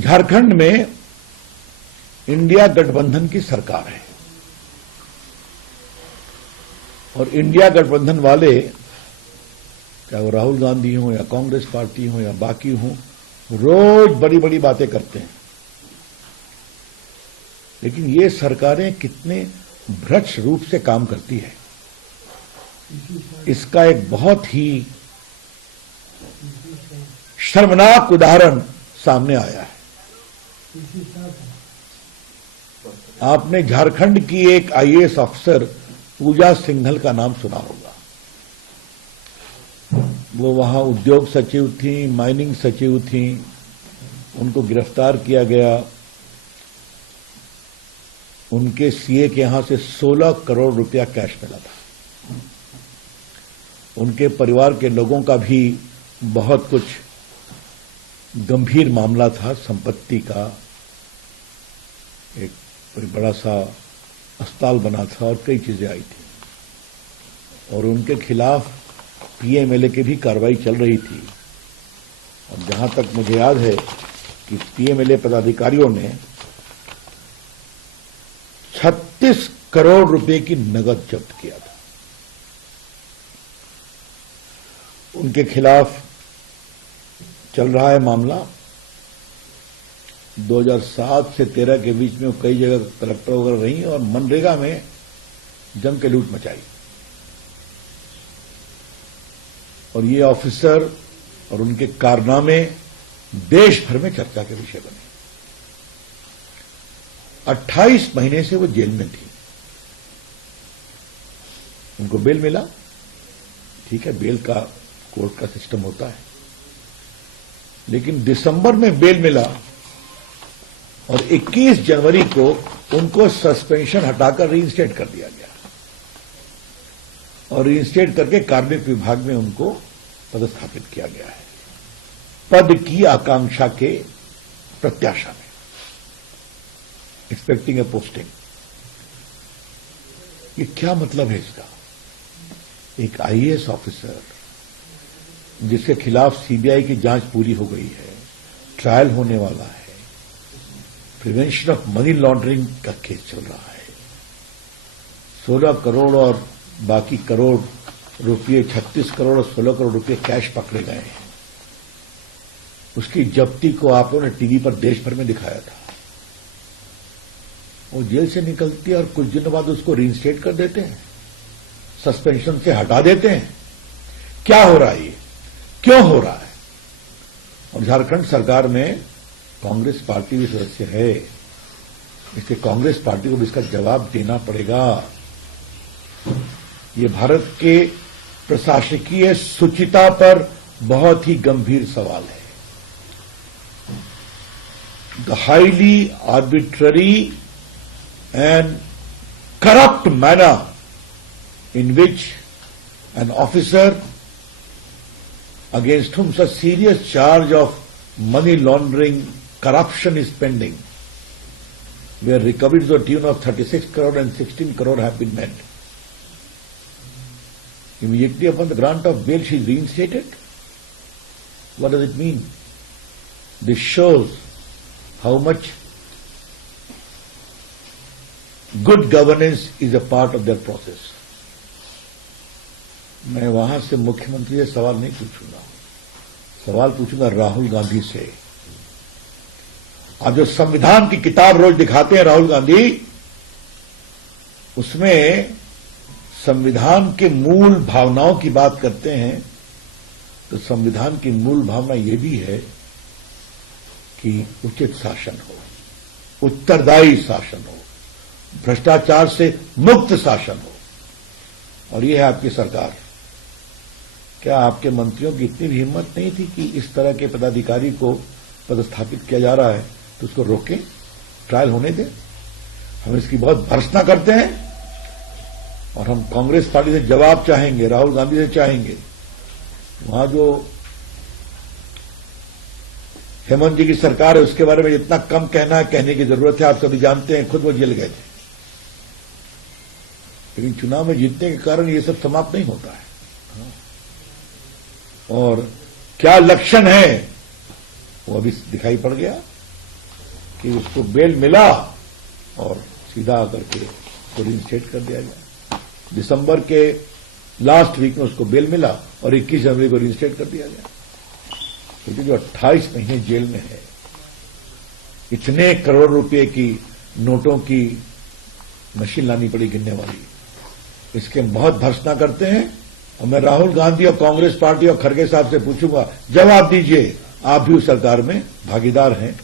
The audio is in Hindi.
झारखंड में इंडिया गठबंधन की सरकार है और इंडिया गठबंधन वाले, चाहे वो राहुल गांधी हो या कांग्रेस पार्टी हो या बाकी हो, रोज बड़ी बड़ी बातें करते हैं। लेकिन ये सरकारें कितने भ्रष्ट रूप से काम करती है, इसका एक बहुत ही शर्मनाक उदाहरण सामने आया है। आपने झारखंड की एक आईएएस अफसर पूजा सिंघल का नाम सुना होगा। वो वहां उद्योग सचिव थी, माइनिंग सचिव थी। उनको गिरफ्तार किया गया। उनके सीए के यहां से 16 करोड़ रुपया कैश मिला था। उनके परिवार के लोगों का भी बहुत कुछ गंभीर मामला था, संपत्ति का। एक कोई बड़ा सा अस्पताल बना था और कई चीजें आई थी और उनके खिलाफ पीएमएलए की भी कार्रवाई चल रही थी। और जहां तक मुझे याद है कि पीएमएलए पदाधिकारियों ने 36 करोड़ रुपए की नकद जब्त किया था। उनके खिलाफ चल रहा है मामला। 2007 से 13 के बीच में वो कई जगह कलेक्टर वगैरह रही और मनरेगा में जम के लूट मचाई। और ये ऑफिसर और उनके कारनामे देश भर में चर्चा के विषय बने। 28 महीने से वो जेल में थी। उनको बेल मिला, ठीक है, बेल का कोर्ट का सिस्टम होता है। लेकिन दिसंबर में बेल मिला और 21 जनवरी को उनको सस्पेंशन हटाकर रीइंस्टेट कर दिया गया और रीइंस्टेट करके कार्मिक विभाग में उनको पदस्थापित किया गया है, पद की आकांक्षा के प्रत्याशा में, एक्सपेक्टिंग ए पोस्टिंग। ये क्या मतलब है इसका? एक आईएएस ऑफिसर जिसके खिलाफ सीबीआई की जांच पूरी हो गई है, ट्रायल होने वाला है, प्रिवेंशन ऑफ मनी लॉन्ड्रिंग का केस चल रहा है, 16 करोड़ और बाकी करोड़ रुपये, 36 करोड़ और 16 करोड़ रुपये कैश पकड़े गए हैं। उसकी जब्ती को आप लोगों ने टीवी पर देश भर में दिखाया था। वो जेल से निकलती है और कुछ दिनों बाद उसको रीइंस्टेट कर देते हैं, सस्पेंशन से हटा देते हैं। क्या हो रहा है ये? क्यों हो रहा है? और झारखंड सरकार में कांग्रेस पार्टी भी सदस्य है, इसलिए कांग्रेस पार्टी को भी इसका जवाब देना पड़ेगा। ये भारत के प्रशासकीय शुचिता पर बहुत ही गंभीर सवाल है। The highly arbitrary and corrupt manner in which an officer against whom such serious charge of money laundering corruption is pending, where recoveries to the tune of 36 crore and 16 crore have been made. Immediately upon the grant of bail, she is reinstated. What does it mean? This shows how much good governance is a part of their process. मैं वहां से मुख्यमंत्री से सवाल नहीं पूछूंगा, सवाल पूछूंगा राहुल गांधी से। आप जो संविधान की किताब रोज दिखाते हैं राहुल गांधी, उसमें संविधान के मूल भावनाओं की बात करते हैं। तो संविधान की मूल भावना यह भी है कि उचित शासन हो, उत्तरदायी शासन हो, भ्रष्टाचार से मुक्त शासन हो। और यह है आपकी सरकार। क्या आपके मंत्रियों की इतनी भी हिम्मत नहीं थी कि इस तरह के पदाधिकारी को पदस्थापित किया जा रहा है तो उसको रोकें, ट्रायल होने दें? हम इसकी बहुत भर्त्सना करते हैं और हम कांग्रेस पार्टी से जवाब चाहेंगे, राहुल गांधी से चाहेंगे। वहां जो हेमंत जी की सरकार है उसके बारे में जितना कम कहना है कहने की जरूरत है। आप सभी जानते हैं, खुद वो जेल गए थे। लेकिन चुनाव में जीतने के कारण ये सब समाप्त नहीं होता है। और क्या लक्षण है वो अभी दिखाई पड़ गया। कि उसको बेल मिला और सीधा करके उसको रिइंस्टेट कर दिया गया। दिसंबर के लास्ट वीक में उसको बेल मिला और 21 जनवरी को रिइंस्टेट कर दिया गया। क्योंकि जो 28 महीने जेल में है, इतने करोड़ रुपए की नोटों की मशीन लानी पड़ी गिनने वाली, इसके हम बहुत भर्त्सना करते हैं। और मैं राहुल गांधी और कांग्रेस पार्टी और खड़गे साहब से पूछूंगा, जवाब दीजिए, आप भी उस सरकार में भागीदार हैं।